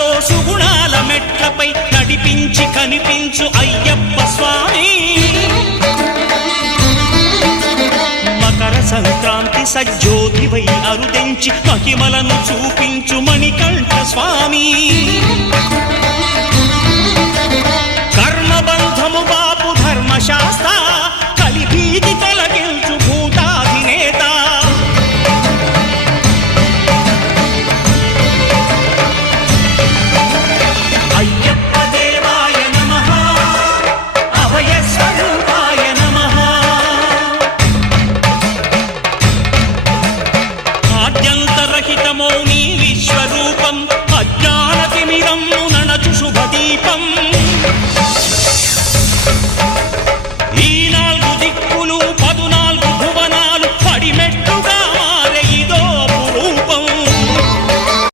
సుఖాలతో సుగుణాల మెట్లపై నడిపించి కనిపించు అయ్యప్ప స్వామి. మకర సంక్రాంతి సజ్జోతివై అరుదెంచి మహిమలను చూపించు మణికంఠ స్వామి. కర్మబంధము బాపు ధర్మశాస్త్ర కలిభీతి తొలగించు భూతాధినేత. అయ్యప్ప దేవాయ నమః, అభయ స్వరూపాయ నమః. ఆద్యంతరహితమో నీ విశ్వరూపం, అజ్ఞానతిమిరం నణచు శుభదీపం.